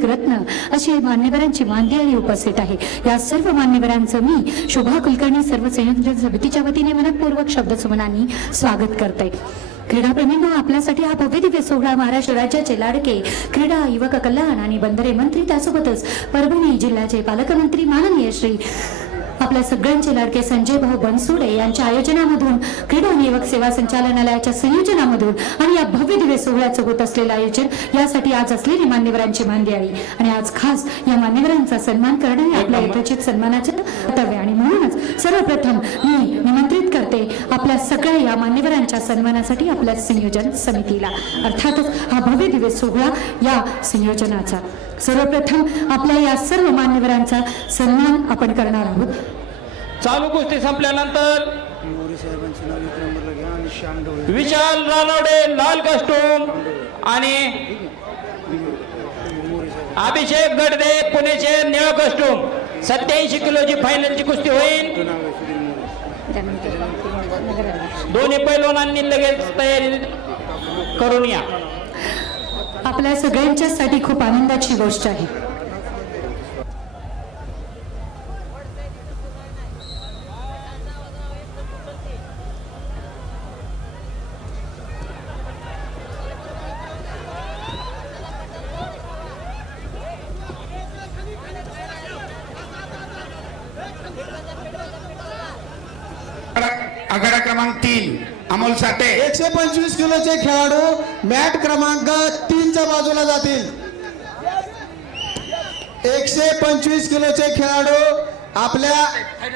एक रत्न अशी मान्यवरांची मानदेणी उपस्थित आहे. या सर्व मान्यवरांचं मी शोभा कुलकर्णी सर्व संयोजन समितीच्या वतीने मनपूर्वक शब्दसुमनांनी स्वागत करते. क्रीडाप्रेमींनो आपल्यासाठी हा भव्य दिव्य सोहळा महाराष्ट्र राज्याचे लाडके क्रीडा युवक कल्याण आणि बंदरे मंत्री त्यासोबतच परभणी जिल्ह्याचे पालकमंत्री माननीय श्री आपल्या सगळ्यांचे लाडके संजय भाऊ बनसुडे यांच्या आयोजनामधून क्रीडा आणि युवक सेवा संचालनालयाच्या संयोजनामधून आणि या भव्य दिव्य सोहळ्याचं होत असलेलं आयोजन यासाठी आज असलेली मान्यवरांची मानदेणी आणि आज खास या मान्यवरांचा सन्मान करणं हे आपल्या यथोचित सन्मानाचे कर्तव्य आणि म्हणूनच सर्वप्रथम मी निमंत्रित करते आपल्या सगळ्या या मान्यवरांच्या सन्मानासाठी आपल्या संयोजन समितीला. अर्थातच हा भव्य दिव्य सोहळा या संयोजनाचा. सर्वप्रथम आपल्या या सर्व मान्यवरांचा सन्मान आपण करणार आहोत. चालू कुस्ती संपल्यानंतर विशाल रानवडे लाल कस्टूम आणि अभिषेक गडदे पुणेचे निळ कस्टूम. सत्याऐंशी किलोची फायनलची कुस्ती होईल. दोन्ही पैलवानांनी लगेच तयारी करून या. आपल्या सगळ्यांच्यासाठी खूप आनंदाची गोष्ट आहे. आघाडा क्रमांक तीन अमोल साठे. एकशे पंचवीस किलोचे खेळाडू मॅट क्रमांक तीनच्या बाजूला जातील. एकशे पंचवीस किलोचे खेळाडू आपल्या